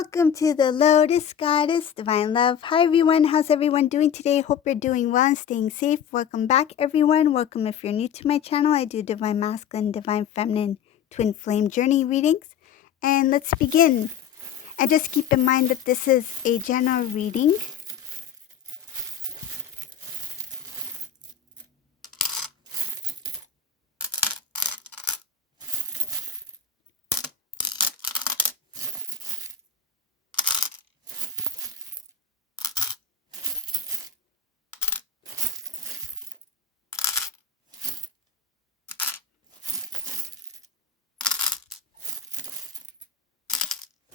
Welcome to the Lotus Goddess Divine Love. Hi everyone, how's everyone doing today? Hope you're doing well and staying safe. Welcome back everyone. Welcome if you're new to my channel. I do Divine Masculine, Divine Feminine, Twin Flame Journey readings. And let's begin. And just keep in mind that this is a general reading.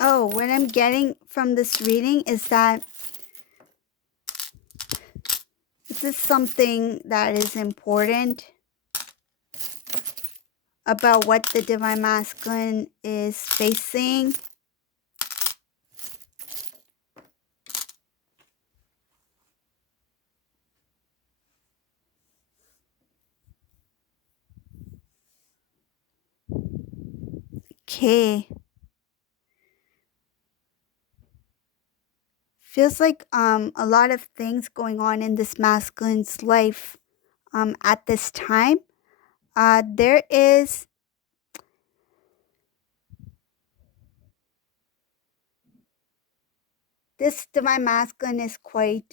Oh, what I'm getting from this reading is that this is something that is important about what the Divine Masculine is facing. Okay. Feels like a lot of things going on in this masculine's life at this time. There is this divine masculine is quite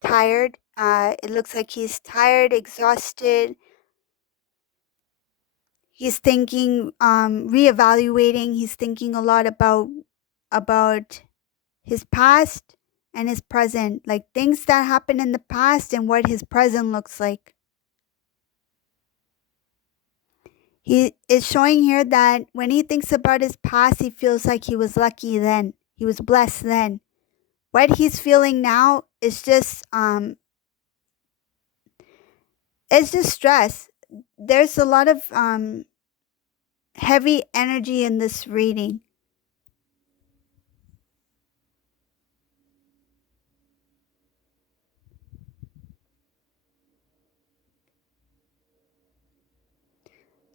tired. It looks like he's tired, exhausted. He's thinking, reevaluating. He's thinking a lot about his past and his present, like things that happened in the past and what his present looks like. He is showing here that when he thinks about his past, he feels like he was lucky then. He was blessed then. What he's feeling now is just it's just stress. There's a lot of heavy energy in this reading.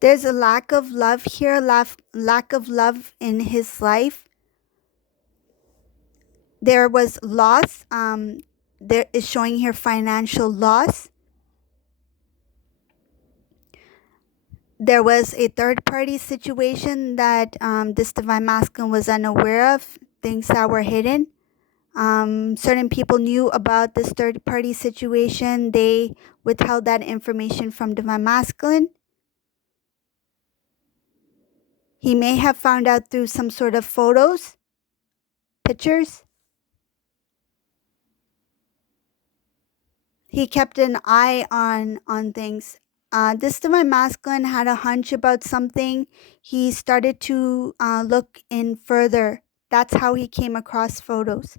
There's a lack of love here, lack of love in his life. There was loss. There is showing here financial loss. There was a third-party situation that this divine masculine was unaware of, things that were hidden. Certain people knew about this third-party situation. They withheld that information from divine masculine. He may have found out through some sort of photos, pictures. He kept an eye on things. This divine masculine had a hunch about something. He started to look in further. That's how he came across photos.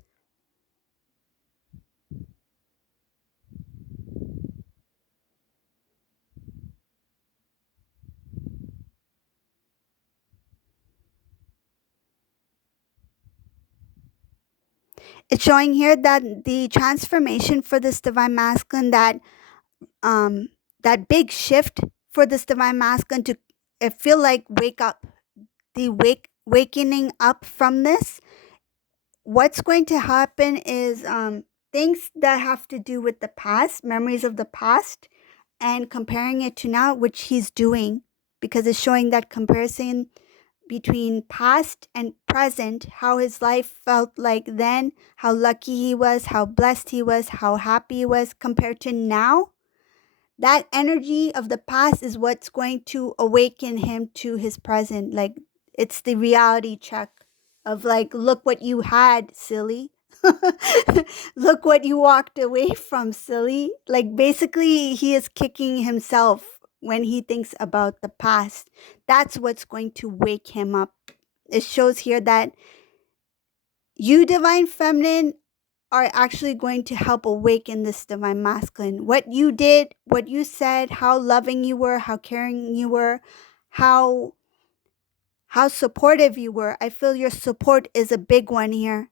It's showing here that the transformation for this divine masculine, that big shift for this divine masculine to feel like wake up, the wakening up from this. What's going to happen is things that have to do with the past, memories of the past, and comparing it to now, which he's doing, because it's showing that comparison between past and present, how his life felt like then, how lucky he was, how blessed he was, how happy he was compared to now. That energy of the past is what's going to awaken him to his present. Like, it's the reality check of like, look what you had, silly. Look what you walked away from, silly. Like, basically, he is kicking himself when he thinks about the past. That's what's going to wake him up. It shows here that you, divine feminine, are actually going to help awaken this divine masculine. What you did, what you said, how loving you were, how caring you were, how supportive you were. I feel your support is a big one here,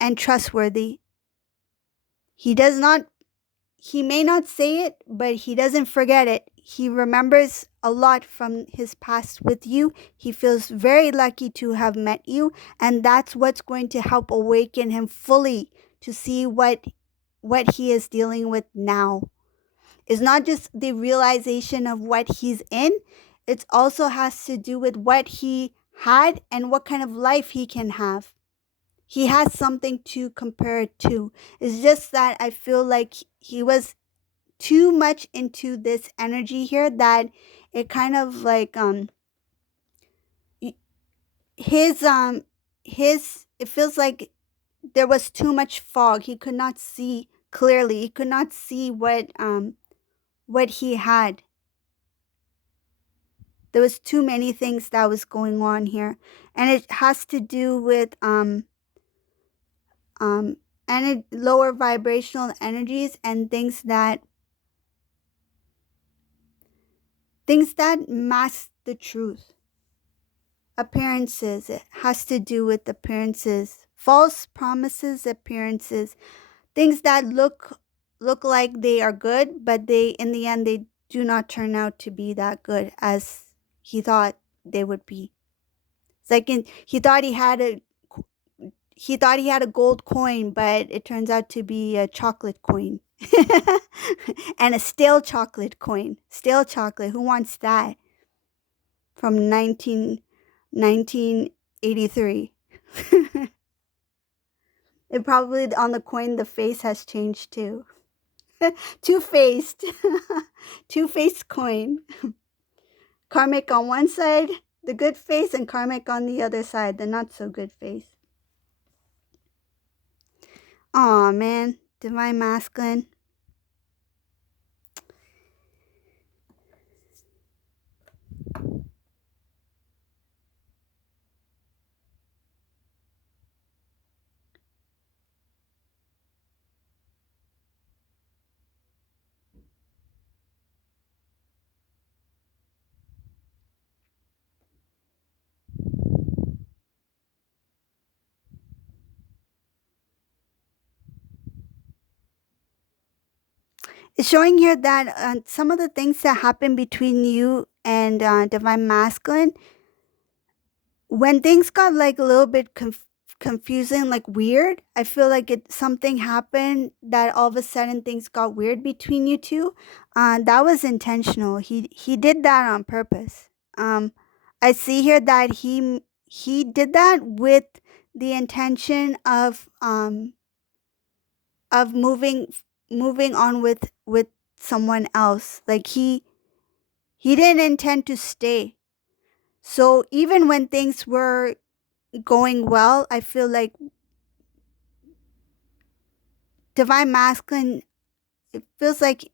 and trustworthy. He may not say it, but he doesn't forget it. He remembers a lot from his past with you. He feels very lucky to have met you, and that's what's going to help awaken him fully to see what he is dealing with now. It's not just the realization of what he's in, it also has to do with what he had and what kind of life he can have. He has something to compare it to. It's just that I feel like he was too much into this energy here that it kind of like his it feels like there was too much fog. He could not see clearly. He could not see what he had. There was too many things that was going on here, and it has to do with um and lower vibrational energies and things that mask the truth. Appearances, it has to do with appearances, false promises, appearances, things that look like they are good, but they in the end they do not turn out to be that good as he thought they would be. It's like he thought he had a gold coin, but it turns out to be a chocolate coin. And a stale chocolate coin. Stale chocolate. Who wants that? From 1983. It probably on the coin the face has changed too. Two-faced. Two-faced coin. Karmic on one side, the good face, and karmic on the other side, the not so good face. Aw, man. Divine masculine. It's showing here that some of the things that happen between you and divine masculine, when things got like a little bit confusing, like weird, I feel like something happened that all of a sudden things got weird between you two. That was intentional. He did that on purpose. I see here that he did that with the intention of moving on with someone else. Like he didn't intend to stay. So even when things were going well, I feel like divine masculine, it feels like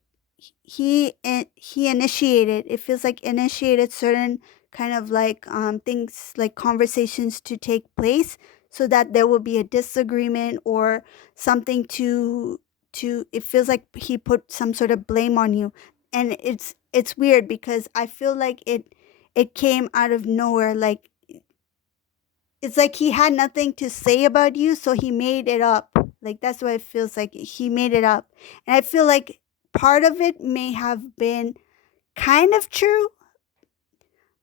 he initiated, it feels like initiated certain kind of like things like conversations to take place so that there will be a disagreement or something to it feels like he put some sort of blame on you. And it's weird because I feel like it came out of nowhere. Like it's like he had nothing to say about you, so he made it up. Like that's what it feels like. He made it up. And I feel like part of it may have been kind of true,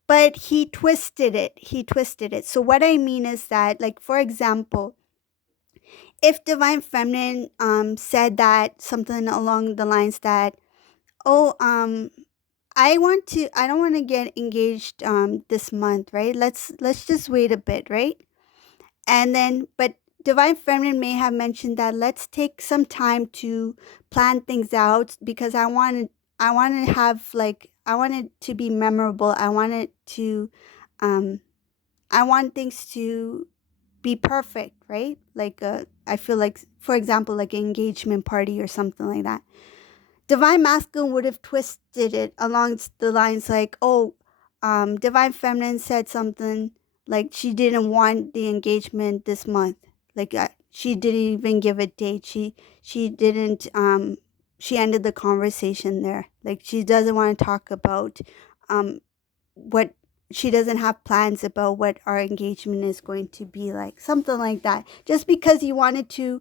but he twisted it. He twisted it. So what I mean is that, like, for example, if divine feminine said that something along the lines that, oh, I don't want to get engaged this month, right? Let's just wait a bit, right? And then, but divine feminine may have mentioned that let's take some time to plan things out because I want to have like I want it to be memorable. Um I want things to be perfect, right? Like I feel like, for example, like an engagement party or something like that. Divine masculine would have twisted it along the lines like, oh, divine feminine said something like she didn't want the engagement this month. Like she didn't even give a date. She didn't. She ended the conversation there. Like she doesn't want to talk about what she doesn't have plans about what our engagement is going to be like. Something like that. Just because you wanted to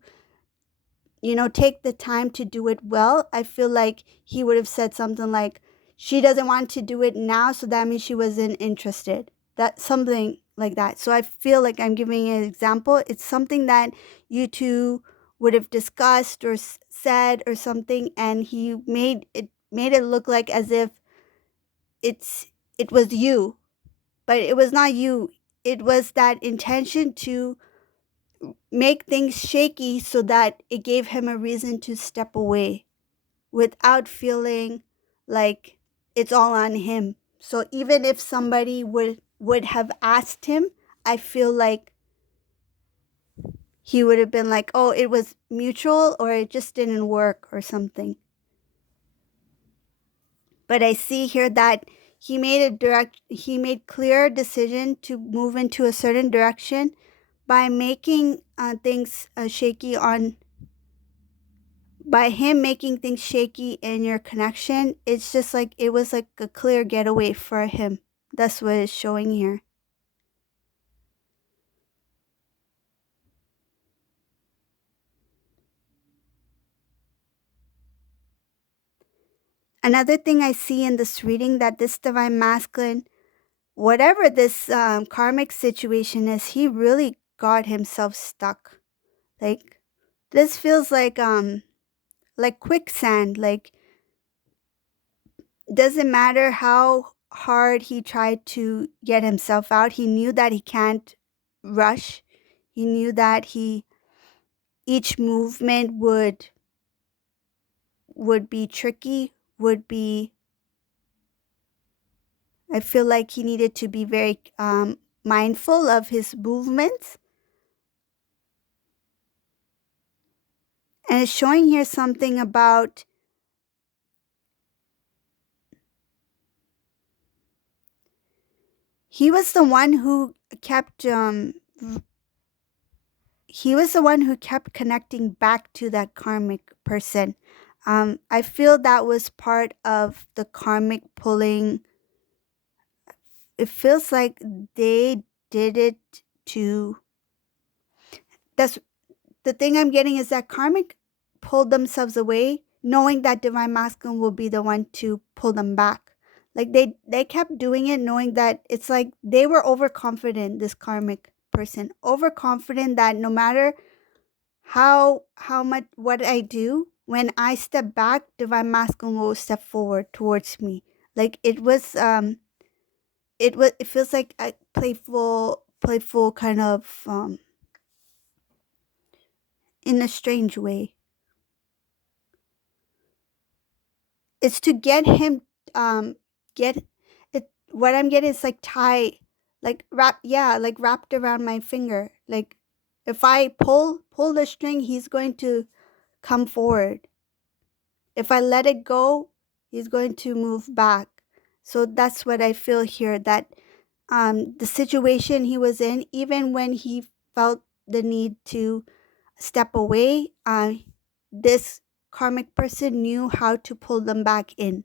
take the time to do it well, I feel like he would have said something like, she doesn't want to do it now, so that means she wasn't interested. That something like that. So I feel like I'm giving an example. It's something that you two would have discussed or said or something, and he made it look like as if it's it was you, but it was not you. It was that intention to make things shaky so that it gave him a reason to step away without feeling like it's all on him. So even if somebody would have asked him, I feel like he would have been like, "Oh, it was mutual or it just didn't work or something." But I see here that he made clear decision to move into a certain direction by making things shaky on by him making things shaky in your connection. It's just like it was like a clear getaway for him. That's what it's showing here. Another thing I see in this reading, that this divine masculine, whatever this karmic situation is, he really got himself stuck. Like this feels like quicksand. Like doesn't matter how hard he tried to get himself out, he knew that he can't rush. He knew that he each movement would be tricky, would be I feel like he needed to be very mindful of his movements. And it's showing here something about he was the one who kept he was the one who kept connecting back to that karmic person. I feel that was part of the karmic pulling. It feels like they did it to. That's the thing I'm getting, is that karmic pulled themselves away, knowing that divine masculine will be the one to pull them back. Like they kept doing it, knowing that it's like they were overconfident. This karmic person overconfident that no matter how much what I do, when I step back, divine masculine will step forward towards me. Like it feels like a playful kind of in a strange way. It's to get him get it. What I'm getting is like tie, like wrapped around my finger. Like if I pull the string, he's going to come forward. If I let it go, he's going to move back. So that's what I feel here, that the situation he was in, even when he felt the need to step away, this karmic person knew how to pull them back in.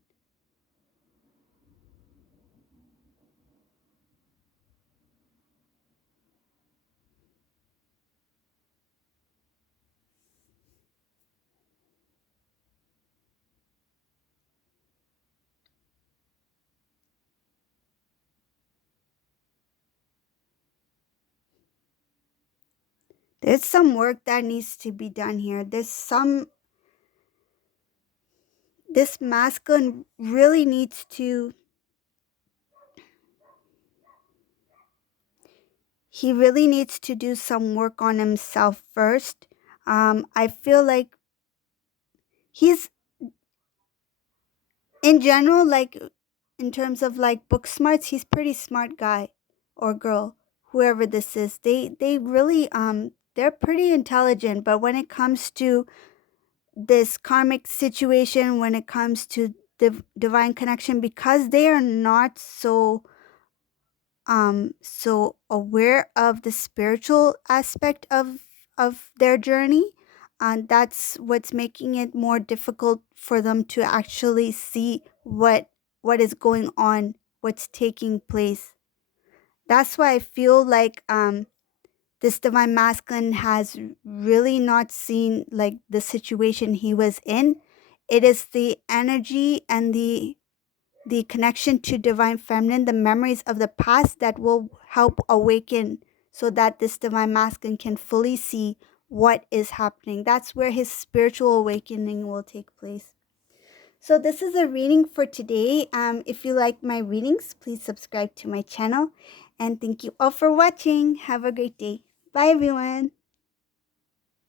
There's some work that needs to be done here. This masculine really needs to, he really needs to do some work on himself first. I feel like he's, in general, like in terms of like book smarts, he's pretty smart guy or girl, whoever this is. They really they're pretty intelligent, but when it comes to this karmic situation, when it comes to divine connection, because they are not so aware of the spiritual aspect of their journey, and that's what's making it more difficult for them to actually see what is going on, what's taking place. That's why I feel like this divine masculine has really not seen like the situation he was in. It is the energy and the the connection to divine feminine, the memories of the past that will help awaken so that this divine masculine can fully see what is happening. That's where his spiritual awakening will take place. So this is a reading for today. If you like my readings, please subscribe to my channel. And thank you all for watching. Have a great day. Bye, everyone.